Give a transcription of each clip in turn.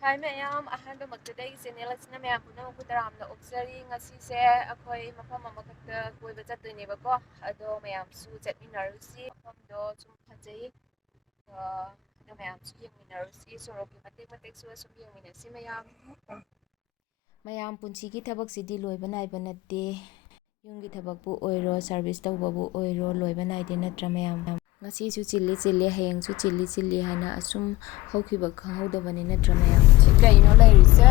Hi mayam, ahanbamagtada channel asina mayam punamukku taramna oksari ngasise akhoi mafam amakakta koiba chattoinebako ado mayamsu chatminarusi mafamdo sum phajai na mayamsu yengminarusi sorokki matek sum yengminasi mayam mayam punchigi thabaksidhi loiba naiba natte yumgi thabakpu oiro service tawbabu oiro loiba naide natra mayam ngasisu chilli hayengsu chilli haina asum haukiba khanghaudabani natra mayam kaino lairisa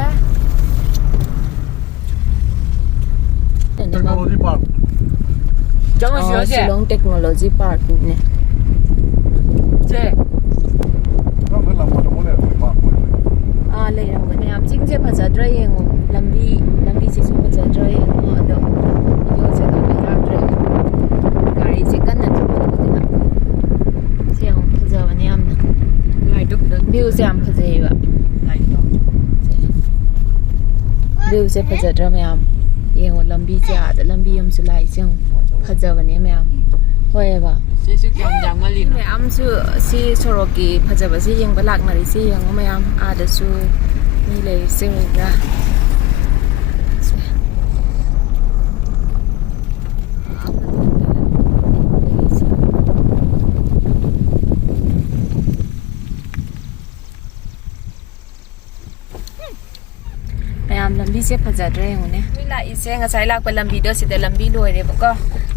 Technology Park. Shillong Technology Park ne che Nó mới làm một trong mỗi park leirangane yam chingje phajadra yengo lambi chi su phajadra yengo ado video se da yadre gari che kanna thapana siang phajabane yamna light up the view se yam phajaiba light view se phajadra mayam yengo lambi che ada lambi yam su lai siang phajabane mayam hoyeba se su kyam jang ma lin mayam su si soroki phajaba si yengba laknari si yengo mayam ada su ni lei se ra mayam lambi se phajadra yengo ne mi la ise ngasai lakpa lambi do sida lambi loire bako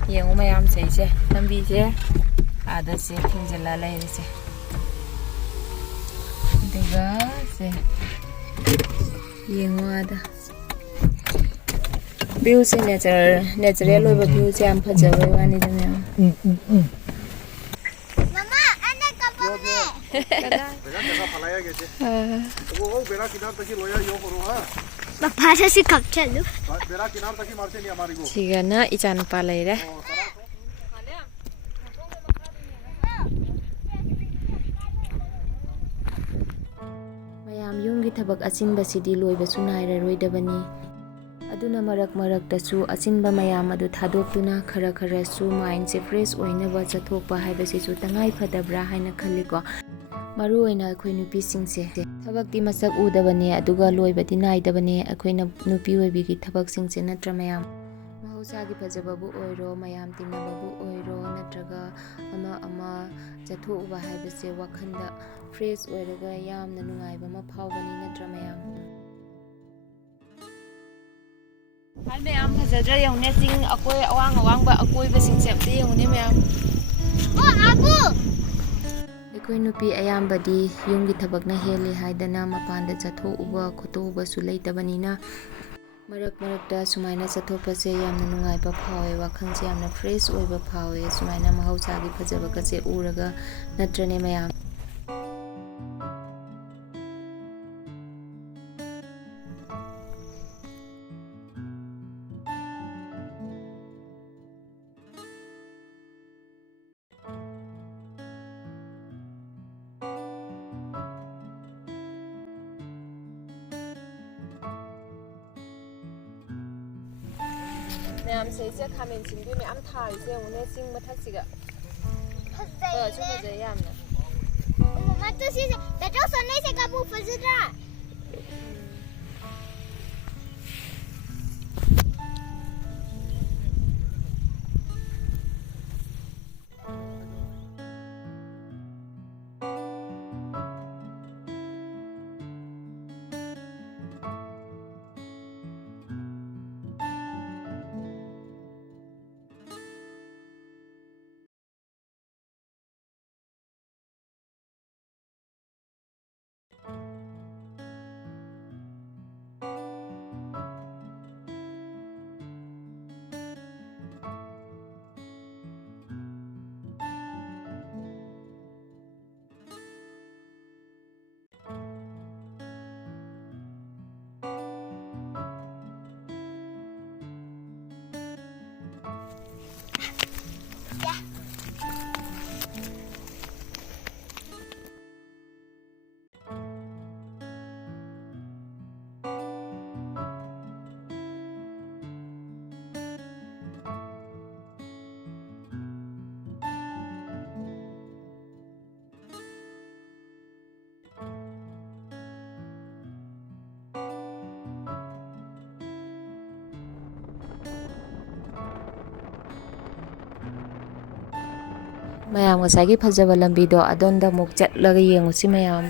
yengo mayam sei se lambi se ada se thingjala laire se daga se yengo ada view se natural oiba view se am phajaba wani da mayam Mama, ana kapamne. Berak kita falaya gitu. Oh, berak kinar taki loya yo koro ha. Papa से कब चलूं? Berak kinar taki marche ni हमारी को. sigana ichan pa laire mayam yumgi thabak achinba sidi loiba su naira roidabani aduna marak-maraktasu achinba mayam adu thadokduna khara su mind se fresh oinaba chathokpa haibasisu tangai phadabra haina khalliko maru oina akhoi nupi singse thabakti masak udabane aduga loibadi naidabane akhoina nupi oibigi thabak singse natra mayam mahosagi phajababu oiro mayam tinababu oiro natraga ama chathoba haibase wakhanda fresh oiraga yamna nungaiba ma phawbani natra mayam hai mayam phajadra yongne sing akoi awang ba akoi ba sing septe yongne mayam Oh, Abu. ꯑꯩꯈꯣꯏ ꯅꯨꯄꯤ ꯑꯌꯥꯝꯕꯗꯤ ꯌꯨꯝꯒꯤ ꯊꯕꯛꯅ ꯍꯦꯜꯂꯤ ꯍꯥꯏꯗꯅ ꯃꯄꯥꯟꯗ ꯆꯠꯊꯣꯛꯎꯕ ꯈꯣꯠꯇꯣꯛꯎꯕꯁꯨ ꯂꯩꯇꯕꯅꯤꯅ ꯃꯔꯛꯇ ꯁꯨꯃꯥꯏꯅ ꯆꯠꯊꯣꯛꯄꯁꯦ ꯌꯥꯝꯅ ꯅꯨꯡꯉꯥꯏꯕ ꯐꯥꯎꯋꯦ ꯋꯥꯈꯜꯁꯦ ꯌꯥꯝꯅ ꯐ꯭ꯔꯦꯁ ꯑꯣꯏꯕ ꯐꯥꯎꯋꯦ ꯁꯨꯃꯥꯏꯅ ꯃꯍꯧꯁꯥꯒꯤ ꯐꯖꯕꯒꯁꯦ ꯎꯔꯒ ꯅꯠꯇ꯭ꯔꯅꯦ ꯃꯌꯥꯝ ꯃꯌꯥꯝ ꯁꯩꯁꯦ ꯈꯥꯃꯦꯟ ꯁꯤꯟꯕꯤ ꯃꯌꯥꯝ ꯊꯥꯔꯤꯁꯦ ꯌꯦꯡꯉꯨꯅꯦ ꯆꯤꯡ ꯃꯊꯛꯁꯤꯒ ꯁꯨ ꯐꯖꯩ ꯌꯥꯝꯅ Mama tu sih, betul sana se kabu fazidra. ꯃꯌꯥꯝ ꯉꯁꯥꯏꯒꯤ ꯐꯖꯕ ꯂꯝꯕꯤꯗꯣ ꯑꯗꯣꯝꯗ ꯑꯃꯨꯛ ꯆꯠꯂꯒ ꯌꯦꯡꯉꯨꯁꯤ ꯃꯌꯥꯝ꯫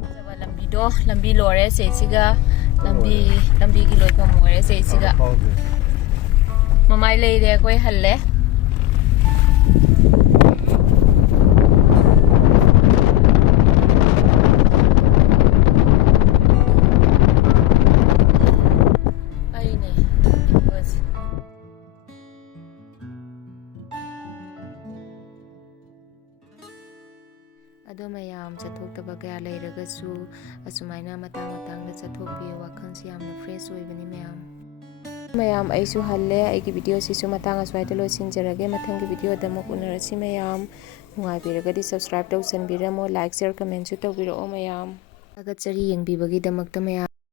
ꯐꯖꯕ ꯂꯝꯕꯤꯗꯣ ꯂꯝꯕꯤ ꯂꯣꯏꯔꯦ ꯁꯤꯁꯤꯒ ꯂꯝꯕꯤꯒꯤ ꯂꯣꯏꯐꯝ ꯑꯣꯏꯔꯦ ꯁꯤꯁꯤꯒ ꯃꯃꯥꯏ ꯂꯩꯔꯦ ꯑꯩꯈꯣꯏ ꯍꯜꯂꯦ꯫ ꯑꯗꯣ ꯃꯌꯥꯝ ꯆꯠꯊꯣꯛꯇꯕ ꯀꯌꯥ ꯂꯩꯔꯒꯁꯨ ꯑꯁꯨꯃꯥꯏꯅ ꯃꯇꯥꯡꯗ ꯆꯠꯊꯣꯛꯄꯤꯌꯨ, ꯋꯥꯈꯜꯁꯤ ꯌꯥꯝꯅ ꯐ꯭ꯔꯦꯁ ꯑꯣꯏꯕꯅꯤ ꯃꯌꯥꯝ ꯑꯩꯁꯨ ꯍꯜꯂꯦ꯫ ꯑꯩꯒꯤ ꯚꯤꯗꯤꯑꯣꯁꯤꯁꯨ ꯃꯇꯥꯡ ꯑꯁ꯭ꯋꯥꯏꯗ ꯂꯣꯏꯁꯤꯟꯖꯔꯒꯦ꯫ ꯃꯊꯪꯒꯤ ꯚꯤꯗꯤꯑꯣꯗ ꯑꯃꯨꯛ ꯎꯅꯔꯁꯤ ꯃꯌꯥꯝ꯫ ꯅꯨꯡꯉꯥꯏꯕꯤꯔꯒꯗꯤ ꯁꯕꯁꯀ꯭ꯔꯥꯏꯕ ꯇꯧꯁꯟꯕꯤꯔꯝꯃꯣ, ꯂꯥꯏꯛ ꯁꯤꯌꯔ ꯀꯃꯦꯟꯁꯨ ꯇꯧꯕꯤꯔꯛꯑꯣ ꯃꯌꯥꯝ꯫ ꯊꯥꯒꯠꯆꯔꯤ ꯌꯦꯡꯕꯤꯕꯒꯤꯗꯃꯛꯇ ꯃꯌꯥꯝ꯫